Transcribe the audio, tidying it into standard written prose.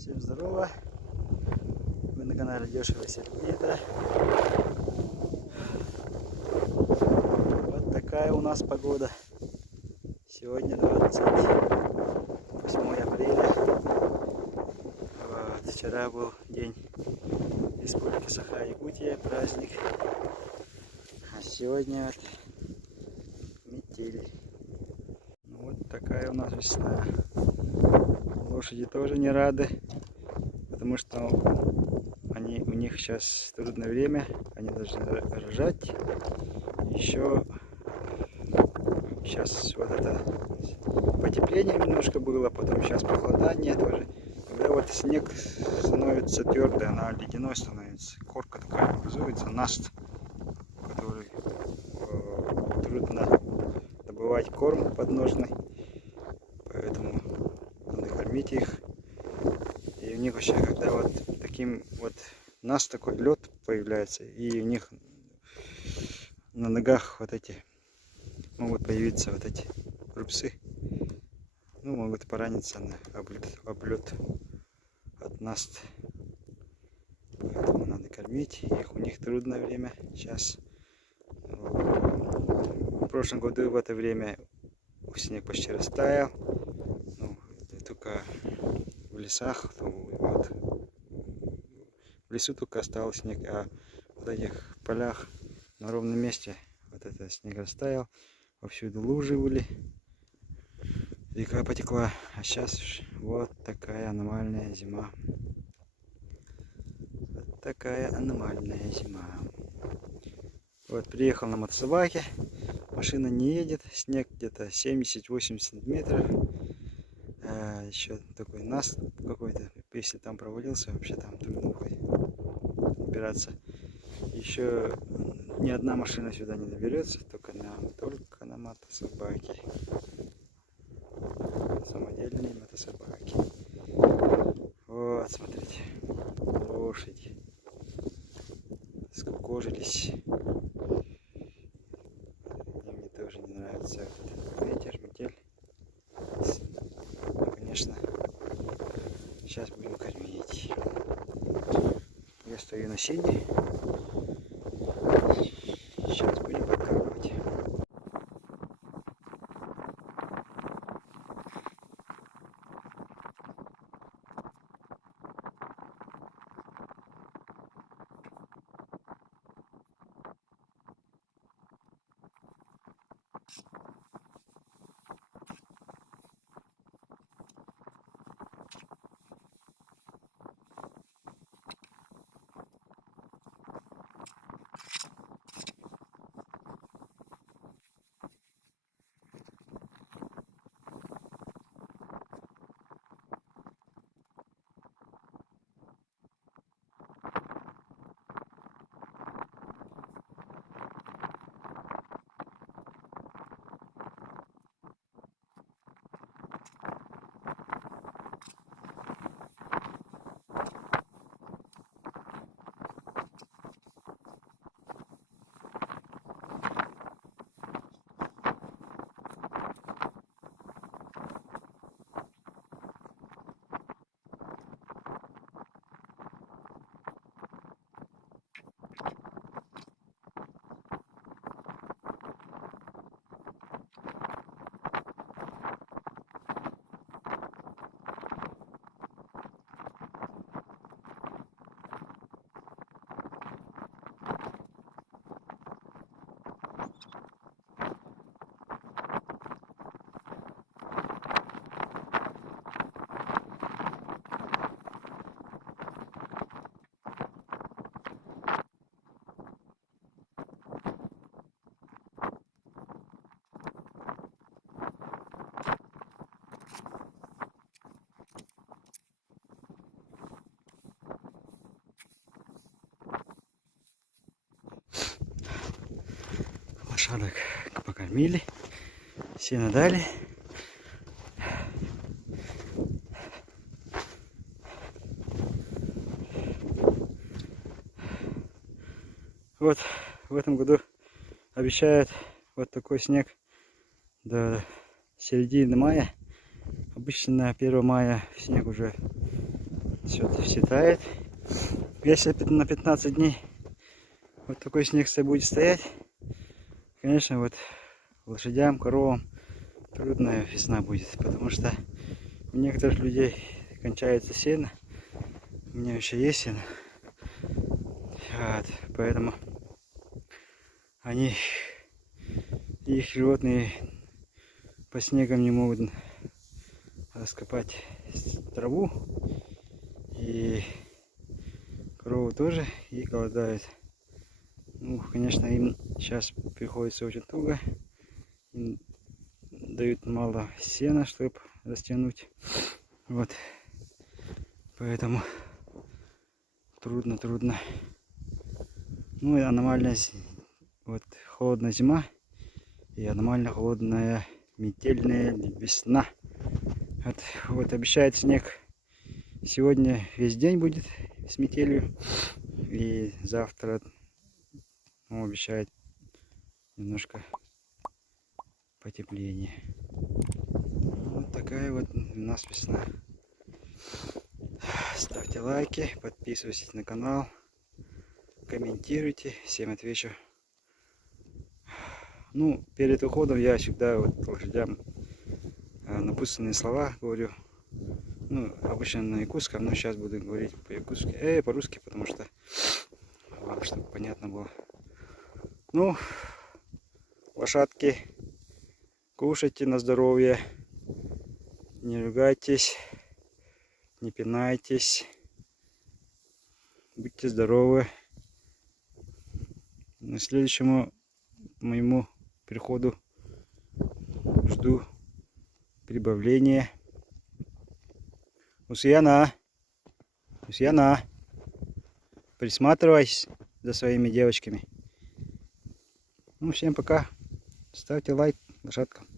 Всем здорово! Вы на канале Дешево Сердито. Вот такая у нас погода. Сегодня 28 апреля. Вот. Вчера был день Республики Саха-Якутия, праздник. А сегодня вот метель. Ну, вот такая у нас весна. Лошади тоже не рады, потому что у них сейчас трудное время, они должны рожать. Еще сейчас вот это потепление немножко было, потом сейчас похолодание тоже. Когда вот снег становится твердый, она ледяной становится, корка такая образуется, наст, который трудно добывать корм подножный, поэтому надо кормить их. И у них вообще, когда вот таким вот наст, такой лед появляется, и у них на ногах вот эти могут появиться вот эти рубцы, ну, могут пораниться на облет от наст. Поэтому надо кормить их, у них трудное время сейчас. В прошлом году в это время снег почти растаял, ну, только в лесах, вот, в лесу только остался снег, а в этих полях на ровном месте вот это снег растаял, повсюду лужи были, река потекла, а сейчас вот такая аномальная зима. Вот такая аномальная зима. Вот приехал на мотособаке, машина не едет, снег где-то 70-80 сантиметров. Еще такой наст какой-то, если там провалился, вообще там трудно убираться. Еще ни одна машина сюда не доберется, только на мотособаке. Самодельные мотособаки. Вот, смотрите, лошади скукожились. Мне тоже не нравится этот ветер, метель. Ну, конечно, сейчас будем кормить. Я стою на сене. Сейчас будем подкармливать. Лошадок покормили, сено дали. Вот в этом году обещают вот такой снег до середины мая. Обычно на 1 мая снег уже Все светает. Если на 15 дней вот такой снег будет стоять, конечно, вот лошадям, коровам трудная весна будет, потому что у некоторых людей кончается сено, у меня еще есть сено, вот, поэтому их животные по снегам не могут раскопать траву, и коровы тоже и голодают. Ну, конечно, им сейчас приходится очень туго, им дают мало сена, чтобы растянуть, вот, поэтому трудно. Ну и аномальная вот холодная зима и аномально холодная метельная весна. Вот обещает снег сегодня весь день будет с метелью, и завтра обещает немножко потепление. Вот такая вот у нас весна. Ставьте лайки, подписывайтесь на канал, комментируйте, всем отвечу. Ну, перед уходом я всегда вот лошадям напутственные слова говорю. Ну, обычно на якутском, но сейчас буду говорить по-якутски, по-русски, потому что вам, чтобы понятно было. Ну, лошадки, кушайте на здоровье, не ругайтесь, не пинайтесь, будьте здоровы. На следующему моему приходу жду прибавления. Усьяна, присматривайся за своими девочками. Ну, всем пока. Ставьте лайк лошадкам.